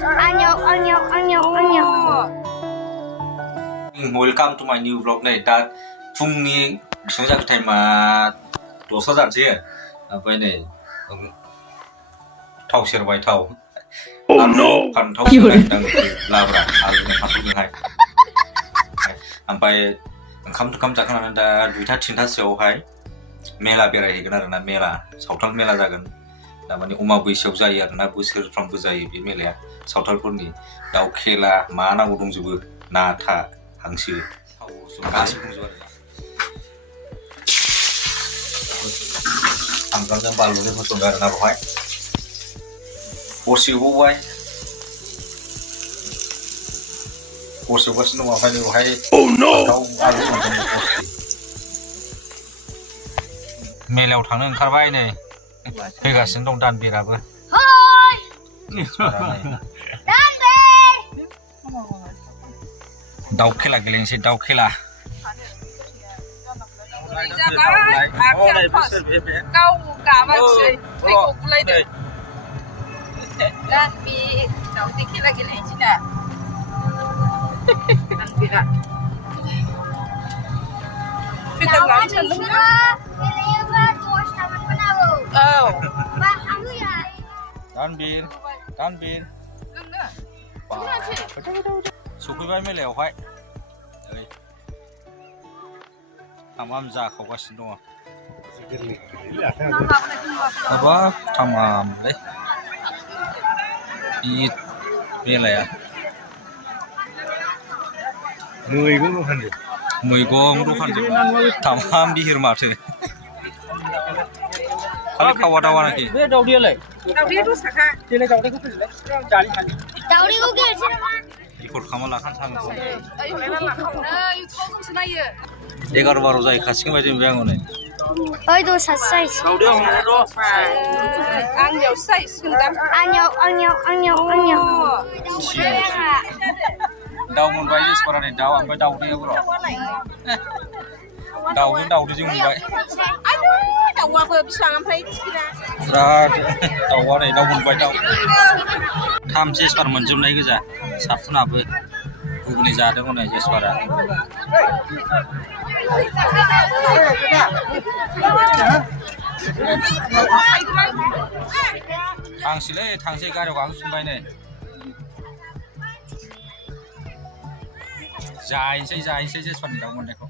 Welcome to my new vlog này ta phung ni sáng ra cái mà đồ sơ giản chứ vậy này thau sер bay thau pan thau sер đang labra alnya pasuk ni hai sampai ओंखाम जाखांनानै दा 2टा 3टासोआवहाय मेला बेरायहैगोन आरोना मेला सावथाल मेला जागोन दा माने अमाबैसायाव जायो आरोना बोसोरफ्रामबो जायो बे मेलाया सावथालफोरनि दाउ खेला मा नांगौ दंजोबो ना था हांसो गासिबो दंजोबो आरोना सामब्रामजों बानलुजों होसनदों आरोना बेवहाय हरसे एवबाय हरसेयावगासिनो दङ ओमफ्राय बेवहाय दाउ आलु संदों मेलायाव थांनो ओंखारबाय नै फैगासिनो दं दानबीराबो दाउ खेला गेलेनोसै दाउ खेला दानबीर सफैबाय मेलायावहाय थामाम जाखावगासिनो दङ हाबाब थामामलै मेलाया मैगं दखानजों थामाम बिहिर माथो खालि खावा दावा नाखि बे दाउदैयालाय दाउदैया 10 थाखा देलाय दाउदैखौ फैलाय जानि थानि दाउदैखौ गेलसै नामा रिकर्ड खालामना लाखान थाङो इउटुबावसो नायो 11-12 जायो खासिगोन बायदि मोनबाय आङो नै ओइ दसासो जायो दाउदैया हमनायथ' आंनियावसो जाहैसिगोन दा आंनियाव दाउ मोनबाय जेसपारा नै दाउ ओमफ्राय दाउदैयाबो र' दाउदैजों मोनबाय दाउआबो बिसिबां ओमफ्राय टिकेटआ बिराद दाउआ नै दाउ मोनबाय दाउ 3 जेसपार मोनजोबनाय गोजा साफुनाबो गुबुननि जादों हनै जेसपारा थांसै गारियाव गाखोफिनबाय नै जायनोसै जेसपारनि दाउ मोननायखौ